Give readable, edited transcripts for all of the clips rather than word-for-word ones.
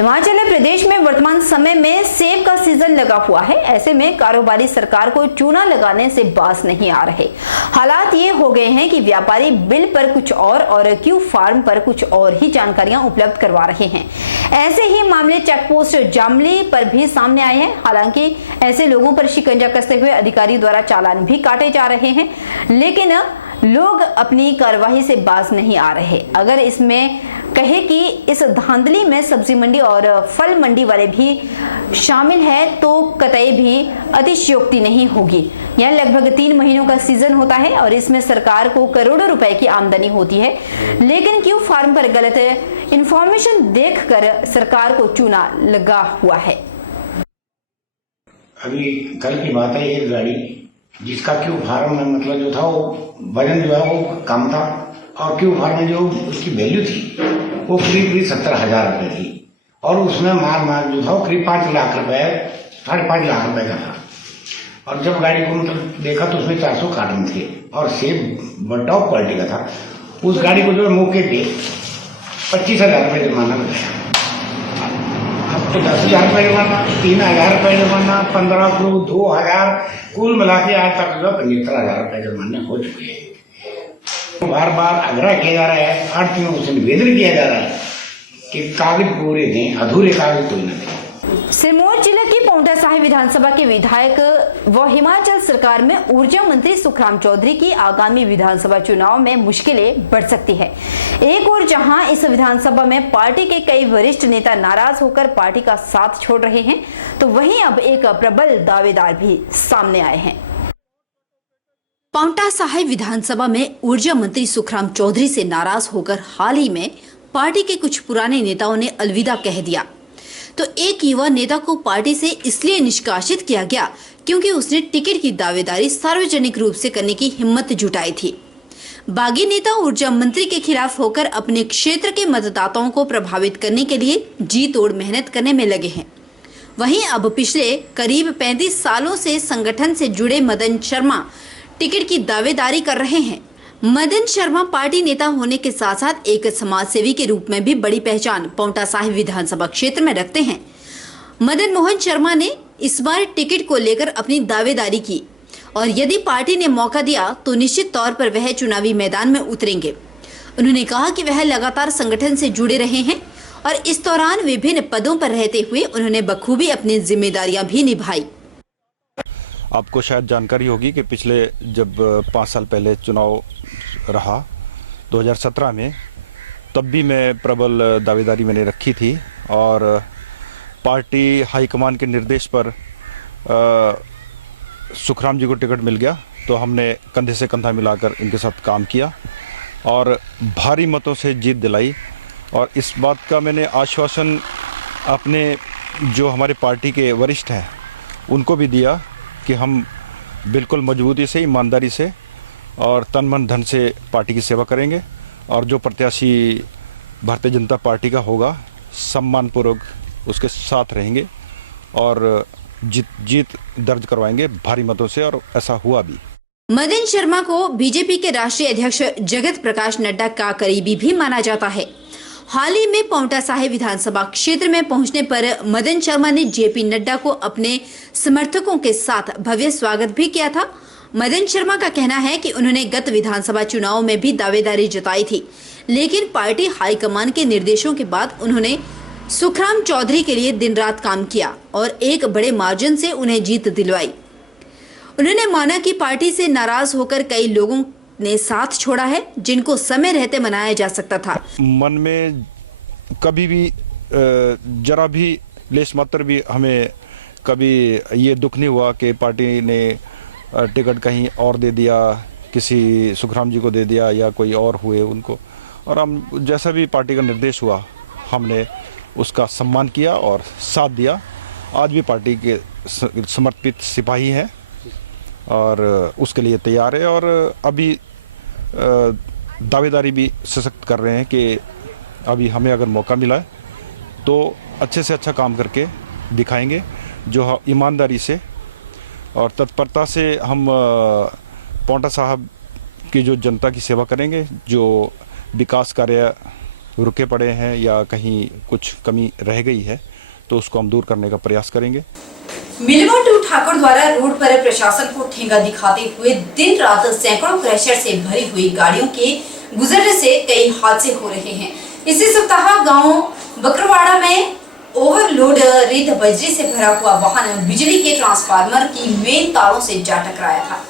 हिमाचल प्रदेश में वर्तमान समय में सेब का सीजन लगा हुआ है। ऐसे में कारोबारी सरकार को चूना लगाने से बाज नहीं आ रहे। हालात ये हो गए हैं कि व्यापारी बिल पर कुछ और क्यू फार्म पर कुछ और ही जानकारियां उपलब्ध करवा रहे हैं। ऐसे ही मामले चेकपोस्ट जामली पर भी सामने आए हैं। हालांकि ऐसे लोगों पर शिकंजा कसते हुए अधिकारी द्वारा चालान भी काटे जा रहे हैं, लेकिन लोग अपनी कार्रवाई से बाज नहीं आ रहे। अगर इसमें कहे कि इस धांधली में सब्जी मंडी और फल मंडी वाले भी शामिल हैं तो कतई भी अतिशयोक्ति नहीं होगी। यह लगभग 3 महीनों का सीजन होता है और इसमें सरकार को करोड़ों रुपए की आमदनी होती है, लेकिन क्यू फार्म पर गलत इंफॉर्मेशन देखकर सरकार को चूना लगा हुआ है। अभी कल की बात है, एक गाड़ी जिसका क्यू फार्म में मतलब जो था वो वजन जो है वो कम था और क्यू फार्म में जो उसकी वैल्यू थी वो करीब 70,000 रुपये थी और उसमें माल जो था वो करीब 5 लाख रुपए 5.5 लाख रुपए का था। और जब गाड़ी को मतलब देखा तो उसमें 400 कार्टन थे और सेब टॉप क्वालिटी का था। उस गाड़ी को जो मौके पे 25,000 रुपये जुर्माना लगाया। अब तो 10,000 रुपये जुर्माना, 3,000 रुपये जुर्माना, 1500, 2,000, कुल मिला के आज तक जो 75,000 रुपये जुर्माने हो चुके हैं। बार बार आग्रह किया जा रहा है, आड़तियों से निवेदन किया जा रहा है कि कागज पूरे दें, अधूरे कागज कोई न दें। सिरमौर जिले की पांवटा साहिब विधानसभा के विधायक व हिमाचल सरकार में ऊर्जा मंत्री सुखराम चौधरी की आगामी विधानसभा चुनाव में मुश्किलें बढ़ सकती है। एक और जहां इस विधानसभा में पार्टी के कई वरिष्ठ नेता नाराज होकर पार्टी का साथ छोड़ रहे हैं, तो वहीं अब एक प्रबल दावेदार भी सामने आए हैं। पांवटा साहिब विधानसभा में ऊर्जा मंत्री सुखराम चौधरी से नाराज होकर हाल ही में पार्टी के कुछ पुराने नेताओं ने अलविदा कह दिया, तो एक युवा नेता को पार्टी से इसलिए निष्कासित किया गया क्योंकि उसने टिकट की दावेदारी सार्वजनिक रूप से करने की हिम्मत जुटाई थी। बागी नेता ऊर्जा मंत्री के खिलाफ होकर अपने क्षेत्र के मतदाताओं को प्रभावित करने के लिए जी तोड़ मेहनत करने में लगे हैं। वहीं अब पिछले करीब 35 सालों से संगठन से जुड़े मदन शर्मा टिकट की दावेदारी कर रहे हैं। मदन शर्मा पार्टी नेता होने के साथ साथ एक समाज सेवी के रूप में भी बड़ी पहचान पांवटा साहिब विधानसभा क्षेत्र में रखते हैं। मदन मोहन शर्मा ने इस बार टिकट को लेकर अपनी दावेदारी की और यदि पार्टी ने मौका दिया तो निश्चित तौर पर वह चुनावी मैदान में उतरेंगे। उन्होंने कहा कि वह लगातार संगठन से जुड़े रहे हैं और इस दौरान विभिन्न पदों पर रहते हुए उन्होंने बखूबी अपनी जिम्मेदारियां भी निभाई। आपको शायद जानकारी होगी कि पिछले जब 5 साल पहले चुनाव रहा 2017 में, तब भी मैं प्रबल दावेदारी मैंने रखी थी और पार्टी हाईकमान के निर्देश पर सुखराम जी को टिकट मिल गया तो हमने कंधे से कंधा मिलाकर इनके साथ काम किया और भारी मतों से जीत दिलाई। और इस बात का मैंने आश्वासन अपने जो हमारे पार्टी के वरिष्ठ हैं उनको भी दिया कि हम बिल्कुल मजबूती से, ईमानदारी से और तन मन धन से पार्टी की सेवा करेंगे और जो प्रत्याशी भारतीय जनता पार्टी का होगा सम्मानपूर्वक उसके साथ रहेंगे और जीत दर्ज करवाएंगे भारी मतों से, और ऐसा हुआ भी। मदन शर्मा को बीजेपी के राष्ट्रीय अध्यक्ष जगत प्रकाश नड्डा का करीबी भी माना जाता है। हाल ही में पांवटा साहिब विधानसभा क्षेत्र में पहुंचने पर मदन शर्मा ने जेपी नड्डा को अपने समर्थकों के साथ भव्य स्वागत भी किया था। मदन शर्मा का कहना है कि उन्होंने गत विधानसभा चुनाव में भी दावेदारी जताई थी, लेकिन पार्टी हाईकमान के निर्देशों के बाद उन्होंने सुखराम चौधरी के लिए दिन रात काम किया और एक बड़े मार्जिन से उन्हें जीत दिलवाई। उन्होंने माना कि पार्टी से नाराज होकर कई लोगों ने साथ छोड़ा है जिनको समय रहते मनाया जा सकता था। मन में कभी भी जरा भी लेश मात्र भी हमें कभी ये दुख नहीं हुआ कि पार्टी ने टिकट कहीं और दे दिया, किसी सुखराम जी को दे दिया या कोई और हुए उनको, और हम जैसा भी पार्टी का निर्देश हुआ हमने उसका सम्मान किया और साथ दिया। आज भी पार्टी के समर्पित सिपाही हैं और उसके लिए तैयार है और अभी दावेदारी भी सशक्त कर रहे हैं कि अभी हमें अगर मौका मिला है तो अच्छे से अच्छा काम करके दिखाएंगे, जो ईमानदारी से और तत्परता से हम पांवटा साहब की जो जनता की सेवा करेंगे, जो विकास कार्य रुके पड़े हैं या कहीं कुछ कमी रह गई है तो उसको हम दूर करने का प्रयास करेंगे। मिलवा टू ठाकुर द्वारा रोड पर प्रशासन को ठेंगा दिखाते हुए दिन रात सैकड़ों क्रैशर से भरी हुई गाड़ियों के गुजरने से कई हादसे हो रहे हैं। इसी सप्ताह गांव बकरवाड़ा में ओवरलोड रेत बजरी से भरा हुआ वाहन बिजली के ट्रांसफार्मर की मेन तारों से जा टकराया था।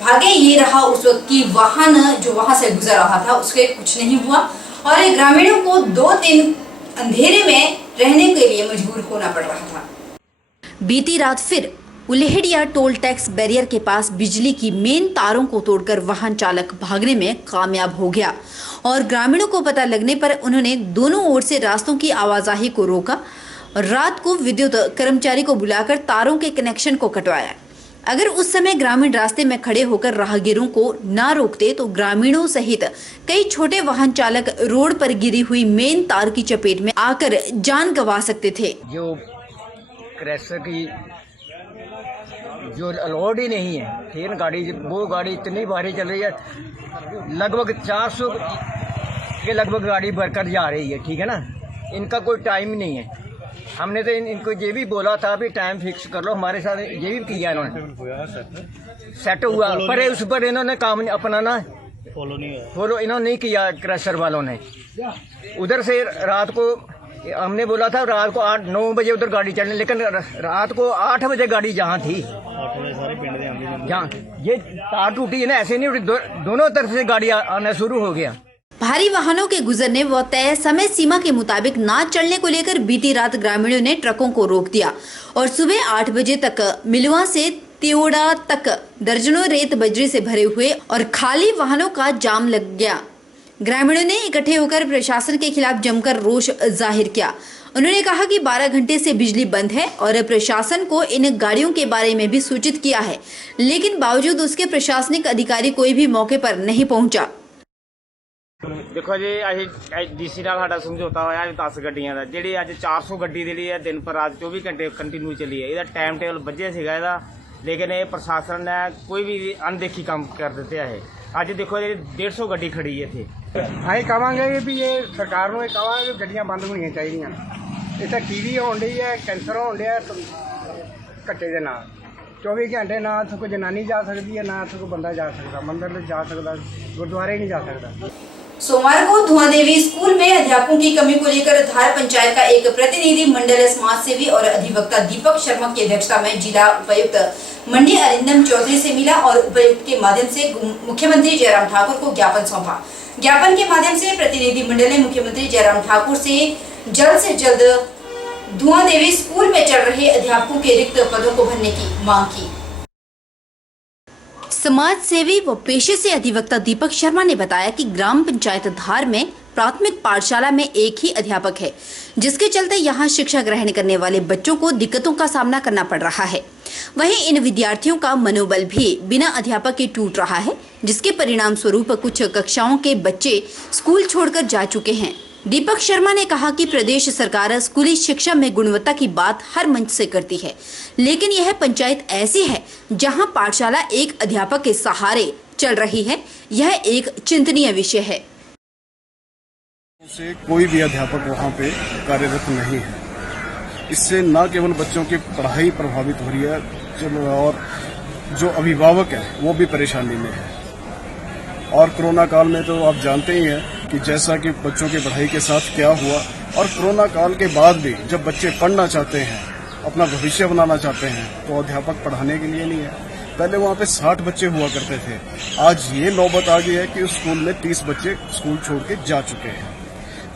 भाग्य ये रहा उस वक्त की वाहन जो वहां से गुजर रहा था उसके कुछ नहीं हुआ और ग्रामीणों को 2 दिन अंधेरे में रहने के लिए मजबूर होना पड़ रहा था। बीती रात फिर उल्हेड़िया टोल टैक्स बैरियर के पास बिजली की मेन तारों को तोड़कर वाहन चालक भागने में कामयाब हो गया और ग्रामीणों को पता लगने पर उन्होंने दोनों ओर से रास्तों की आवाजाही को रोका और रात को विद्युत कर्मचारी को बुलाकर तारों के कनेक्शन को कटवाया। अगर उस समय ग्रामीण रास्ते में खड़े होकर राहगीरों को ना रोकते तो ग्रामीणों सहित कई छोटे वाहन चालक रोड पर गिरी हुई मेन तार की चपेट में आकर जान गंवा सकते थे। जो क्रैशर की जो लोड ही नहीं है, फिर वो गाड़ी इतनी भारी चल रही है, लगभग 400 के लगभग गाड़ी भरकर जा रही है। ठीक है ना, इनका कोई टाइम नहीं है। हमने तो इनको ये भी बोला था भी टाइम फिक्स कर लो, हमारे साथ ये भी किया इन्होंने, सेट हुआ पर उस पर इन्होंने काम अपना ना फॉलो इन्होंने नहीं किया क्रैशर वालों ने। उधर से रात को हमने बोला था रात को 8-9 बजे उधर गाड़ी चलने, लेकिन रात को 8 बजे गाड़ी जहाँ थी जहाँ ये तार टूटी है ना, ऐसे नहीं दोनों तरफ से गाड़ी आना शुरू हो गया। भारी वाहनों के गुजरने व तय समय सीमा के मुताबिक ना चलने को लेकर बीती रात ग्रामीणों ने ट्रकों को रोक दिया और सुबह 8 बजे तक मिलवा से त्योड़ा तक दर्जनों रेत बजरी से भरे हुए और खाली वाहनों का जाम लग गया। ग्रामीणों ने इकट्ठे होकर प्रशासन के खिलाफ जमकर रोष जाहिर किया। उन्होंने कहा कि 12 घंटे से बिजली बंद है और प्रशासन को इन गाड़ियों के बारे में भी सूचित किया है, लेकिन बावजूद उसके प्रशासनिक अधिकारी कोई भी मौके पर नहीं पहुंचा। देखो जी डीसी नाल साडा समझौता होया 10 गड्डियां दा, जिहड़ी अज 400 गड्डी दी है दिन पर रात 24 घंटे कंटिन्यू चली है। ਇਹਦਾ टाइम टेबल बजे सीगा ਇਹਦਾ, लेकिन ये प्रशासन ने कोई भी अनदेखी काम कर दिते है। अज देखो जी 150 गड्डी खड़ी है इत्थे। ਅਸੀਂ ਕਹਾਂਗੇ ਵੀ ਇਹ ਸਰਕਾਰ ਨੂੰ ਇਹ ਕਹਾਂਗੇ ਕਿ ਗੱਡੀਆਂ ਬੰਦ ਹੋਣੀਆਂ ਚਾਹੀਦੀਆਂ। ਇੱਥੇ ਟੀਵੀ ਹੋਣ ਡਈ ਹੈ, ਕੈਂਸਰ ਹੋਣ ਡਿਆ ਘੱਟੇ ਦੇ ਨਾਲ 24 ਘੰਟੇ ਨਾ ਇੱਥੇ ਕੋਈ ਜਨਾਨੀ ਜਾ ਸਕਦੀ ਹੈ, ਨਾ ਇੱਥੇ ਕੋਈ ਬੰਦਾ ਜਾ ਸਕਦਾ, ਮੰਦਿਰ ਜਾ ਸਕਦਾ, गुरुद्वारे नहीं जा सकता। सोमवार को धुआं देवी स्कूल में अध्यापकों की कमी को लेकर धार पंचायत का एक प्रतिनिधि मंडल समाज सेवी और अधिवक्ता दीपक शर्मा की अध्यक्षता में जिला उपायुक्त मंडी अरिंदम चौधरी से मिला और उपायुक्त के माध्यम से मुख्यमंत्री जयराम ठाकुर को ज्ञापन सौंपा। ज्ञापन के माध्यम से प्रतिनिधि मंडल ने मुख्यमंत्री जयराम ठाकुर से जल्द धुआं देवी स्कूल में चल रहे अध्यापकों के रिक्त पदों को भरने की मांग की। समाज सेवी व पेशे से अधिवक्ता दीपक शर्मा ने बताया कि ग्राम पंचायत धार में प्राथमिक पाठशाला में एक ही अध्यापक है, जिसके चलते यहाँ शिक्षा ग्रहण करने वाले बच्चों को दिक्कतों का सामना करना पड़ रहा है। वहीं इन विद्यार्थियों का मनोबल भी बिना अध्यापक के टूट रहा है, जिसके परिणाम स्वरूप कुछ कक्षाओं के बच्चे स्कूल छोड़कर जा चुके हैं। दीपक शर्मा ने कहा कि प्रदेश सरकार स्कूली शिक्षा में गुणवत्ता की बात हर मंच से करती है, लेकिन यह पंचायत ऐसी है जहां पाठशाला एक अध्यापक के सहारे चल रही है। यह एक चिंतनीय विषय है। से कोई भी अध्यापक वहाँ पे कार्यरत नहीं है। इससे न केवल बच्चों की पढ़ाई प्रभावित हो रही है और जो अभिभावक है वो भी परेशानी में है। और कोरोना काल में तो आप जानते ही हैं कि जैसा कि बच्चों की पढ़ाई के साथ क्या हुआ, और कोरोना काल के बाद भी जब बच्चे पढ़ना चाहते हैं, अपना भविष्य बनाना चाहते हैं, तो अध्यापक पढ़ाने के लिए नहीं है। पहले वहाँ पे 60 बच्चे हुआ करते थे, आज ये नौबत आ गई है कि उस स्कूल में 30 बच्चे स्कूल छोड़ के जा चुके हैं।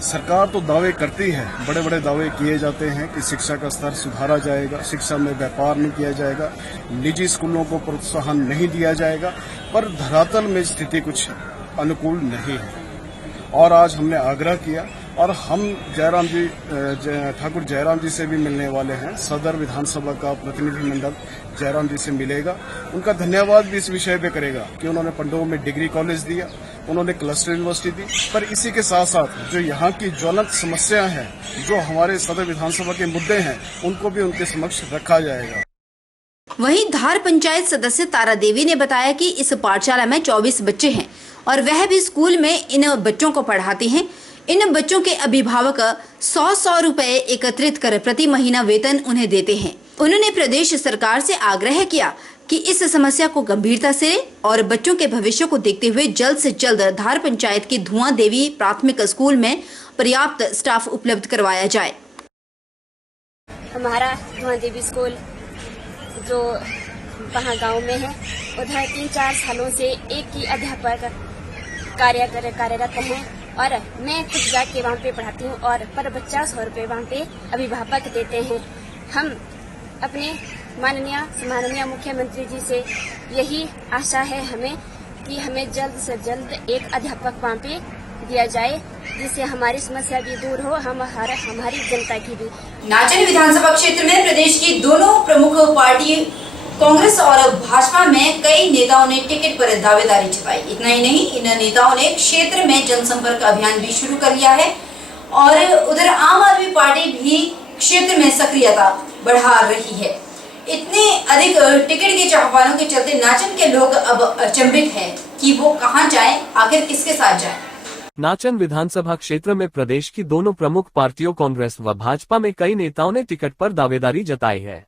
सरकार तो दावे करती है, बड़े बड़े दावे किए जाते हैं कि शिक्षा का स्तर सुधारा जाएगा, शिक्षा में व्यापार नहीं किया जाएगा, निजी स्कूलों को प्रोत्साहन नहीं दिया जाएगा, पर धरातल में स्थिति कुछ अनुकूल नहीं है। और आज हमने आग्रह किया और हम ठाकुर जयराम जी से भी मिलने वाले हैं। सदर विधानसभा का प्रतिनिधिमंडल जयराम जी से मिलेगा, उनका धन्यवाद भी इस विषय पे करेगा कि उन्होंने पंडों में डिग्री कॉलेज दिया, उन्होंने क्लस्टर यूनिवर्सिटी दी, पर इसी के साथ साथ जो यहाँ की ज्वलंत समस्या है, जो हमारे सदर विधानसभा के मुद्दे हैं, उनको भी उनके समक्ष रखा जाएगा। वहीं धार पंचायत सदस्य तारा देवी ने बताया कि इस पाठशाला में 24 बच्चे हैं और वह भी स्कूल में इन बच्चों को पढ़ाती हैं। इन बच्चों के अभिभावक 100 रुपए एकत्रित कर प्रति महीना वेतन उन्हें देते हैं। उन्होंने प्रदेश सरकार से आग्रह किया कि इस समस्या को गंभीरता से और बच्चों के भविष्य को देखते हुए जल्द से जल्द धार पंचायत की धुआं देवी प्राथमिक स्कूल में पर्याप्त स्टाफ उपलब्ध करवाया जाए। हमारा धुआं देवी स्कूल जो वहाँ गांव में है, उधर 3-4 सालों से एक ही अध्यापक कार्यरत हैं और मैं खुद जाके वहाँ पे पढ़ाती हूँ और पर बच्चा 100 रुपये वहाँ पे अभिभावक देते हैं। हम अपने माननीय मुख्यमंत्री जी से यही आशा है हमें कि हमें जल्द से जल्द एक अध्यापक वहाँ पे दिया जाए, जिससे हमारी समस्या भी दूर हो, हमारी जनता की भी। नाचन विधानसभा क्षेत्र में प्रदेश की दोनों प्रमुख पार्टी कांग्रेस और भाजपा में कई नेताओं ने टिकट पर दावेदारी जताई। इतना ही नहीं, इन नेताओं ने क्षेत्र में जनसंपर्क अभियान भी शुरू कर लिया है और उधर आम आदमी पार्टी भी क्षेत्र में सक्रियता बढ़ा रही है। इतने अधिक टिकट के चाहवानों के चलते नाचन के लोग अब अचंभित हैं कि वो कहां जाएं, आखिर किसके साथ जाएं। नाचन विधानसभा क्षेत्र में प्रदेश की दोनों प्रमुख पार्टियों कांग्रेस व भाजपा में कई नेताओं ने टिकट पर दावेदारी जताई है।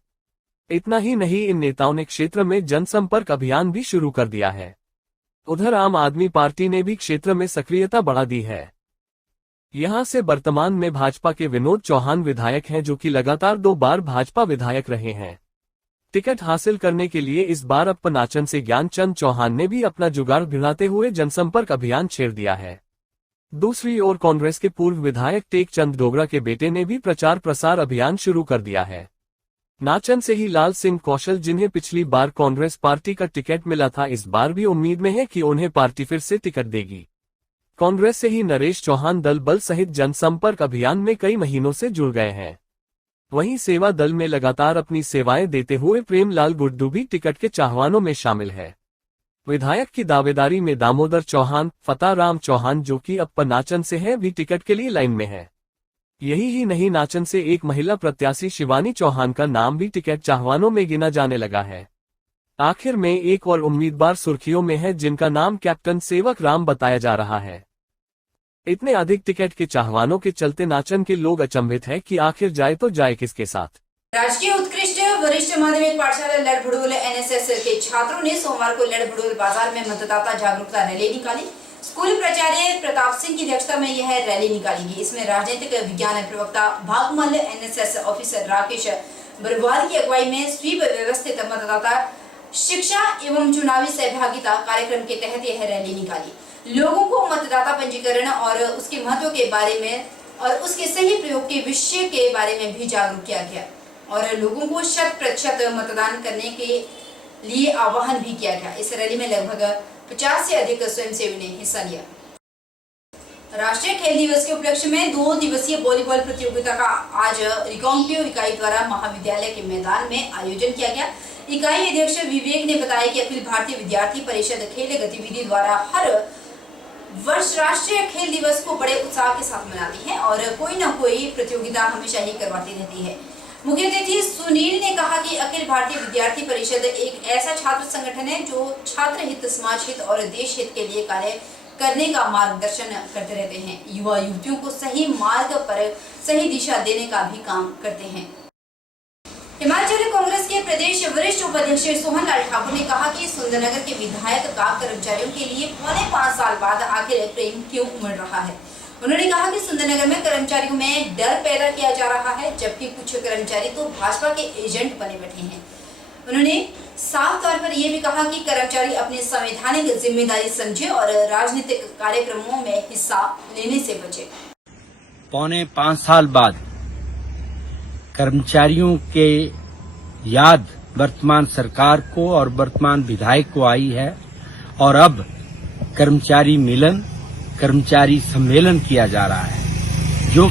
इतना ही नहीं, इन नेताओं ने क्षेत्र में जनसंपर्क अभियान भी शुरू कर दिया है। उधर आम आदमी पार्टी ने भी क्षेत्र में सक्रियता बढ़ा दी है। यहां से वर्तमान में भाजपा के विनोद चौहान विधायक हैं, जो कि लगातार 2 बार भाजपा विधायक रहे हैं। टिकट हासिल करने के लिए इस बार अब नाचन से ज्ञानचंद चौहान ने भी अपना जुगाड़ भिड़ाते हुए जनसंपर्क अभियान छेड़ दिया है। दूसरी ओर कांग्रेस के पूर्व विधायक टेकचंद डोगरा के बेटे ने भी प्रचार प्रसार अभियान शुरू कर दिया है। नाचन से ही लाल सिंह कौशल, जिन्हें पिछली बार कांग्रेस पार्टी का टिकट मिला था, इस बार भी उम्मीद में है कि उन्हें पार्टी फिर से टिकट देगी। कांग्रेस से ही नरेश चौहान दल बल सहित जनसंपर्क अभियान में कई महीनों से जुड़ गए हैं। वहीं सेवा दल में लगातार अपनी सेवाएं देते हुए प्रेमलाल गुड्डू भी टिकट के चाहवानों में शामिल है। विधायक की दावेदारी में दामोदर चौहान, फताराम चौहान, जो कि अब नाचन से है, भी टिकट के लिए लाइन में है। यही ही नहीं, नाचन से एक महिला प्रत्याशी शिवानी चौहान का नाम भी टिकट चाहवानों में गिना जाने लगा है। आखिर में एक और उम्मीदवार सुर्खियों में है, जिनका नाम कैप्टन सेवक राम बताया जा रहा है। इतने अधिक टिकट के चाहवानों के चलते नाचन के लोग अचंभित है कि आखिर जाए तो जाए किसके साथ। राजकीय उत्कृष्ट वरिष्ठ माध्यमिक पाठशाला लड़भड़ोल एनएसएस के छात्रों ने सोमवार को लड़भड़ोल बाजार में मतदाता जागरूकता रैली निकाली। स्कूल प्राचार्य प्रताप सिंह की अध्यक्षता में यह रैली निकाली गई। इसमें राजनीतिक विज्ञान प्रवक्ता भागमल, एनएसएस ऑफिसर राकेश बरवाल की अगुवाई में स्वीप व्यवस्थित मतदाता शिक्षा एवं चुनावी सहभागिता कार्यक्रम के तहत यह रैली निकाली। लोगों को मतदाता पंजीकरण और उसके महत्व के बारे में और उसके सही प्रयोग के विषय के बारे में भी जागरूक किया गया और लोगों को 100% मतदान करने के लिए आह्वान भी किया गया। इस रैली में लगभग 50 से अधिक स्वयंसेवी ने हिस्सा लिया। राष्ट्रीय खेल दिवस के उपलक्ष्य में 2 दिवसीय वॉलीबॉल प्रतियोगिता का आज रिकॉन्क्टिव इकाई द्वारा महाविद्यालय के मैदान में आयोजन किया गया। इकाई अध्यक्ष विवेक ने बताया कि अखिल भारतीय विद्यार्थी परिषद खेल गतिविधि द्वारा हर वर्ष राष्ट्रीय खेल दिवस को बड़े उत्साह के साथ मनाती है और कोई न कोई प्रतियोगिता हमेशा ही करवाती रहती है। मुख्य अतिथि सुनील ने कहा कि अखिल भारतीय विद्यार्थी परिषद एक ऐसा छात्र संगठन है जो छात्र हित, समाज हित और देश हित के लिए कार्य करने का मार्गदर्शन करते रहते हैं। युवा युवतियों को सही मार्ग पर सही दिशा देने का भी काम करते हैं। हिमाचल कांग्रेस के प्रदेश वरिष्ठ उपाध्यक्ष सोहनलाल ठाकुर ने कहा कि सुंदरनगर के विधायक का कर्मचारियों के लिए 5.25 साल बाद आखिर प्रेम क्यों उमड़ रहा है। उन्होंने कहा कि सुंदरनगर में कर्मचारियों में डर पैदा किया जा रहा है, जबकि कुछ कर्मचारी तो भाजपा के एजेंट बने बैठे हैं। उन्होंने साफ तौर पर यह भी कहा कि कर्मचारी अपनी संवैधानिक जिम्मेदारी समझे और राजनीतिक कार्यक्रमों में हिस्सा लेने से बचे। 5.25 साल बाद कर्मचारियों के याद वर्तमान सरकार को और वर्तमान विधायक को आई है और अब कर्मचारी मिलन, कर्मचारी सम्मेलन किया जा रहा है, जो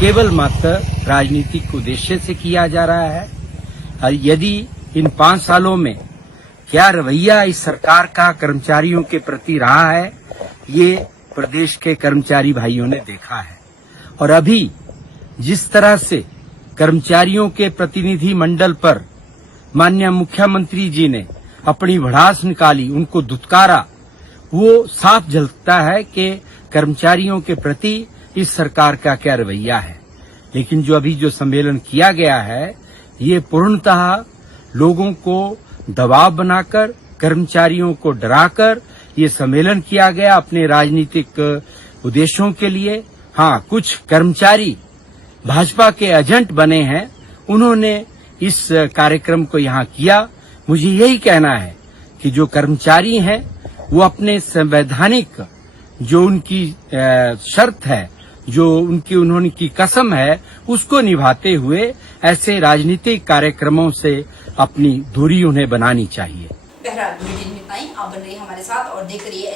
केवल मात्र राजनीतिक उद्देश्य से किया जा रहा है। और यदि इन 5 सालों में क्या रवैया इस सरकार का कर्मचारियों के प्रति रहा है, ये प्रदेश के कर्मचारी भाइयों ने देखा है। और अभी जिस तरह से कर्मचारियों के प्रतिनिधि मंडल पर माननीय मुख्यमंत्री जी ने अपनी भड़ास निकाली, उनको धुतकारा, वो साफ झलकता है कि कर्मचारियों के प्रति इस सरकार का क्या रवैया है। लेकिन जो अभी जो सम्मेलन किया गया है, ये पूर्णतः लोगों को दबाव बनाकर, कर्मचारियों को डराकर ये सम्मेलन किया गया अपने राजनीतिक उद्देश्यों के लिए। हाँ, कुछ कर्मचारी भाजपा के एजेंट बने हैं, उन्होंने इस कार्यक्रम को यहाँ किया। मुझे यही कहना है कि जो कर्मचारी हैं वो अपने संवैधानिक जो उनकी शर्त है, जो उन्होंने की कसम है, उसको निभाते हुए ऐसे राजनीतिक कार्यक्रमों से अपनी दूरी उन्हें बनानी चाहिए। बहरहाल बुलेटिन में इतना ही। आप बन रहिए हमारे साथ और देखते रहिए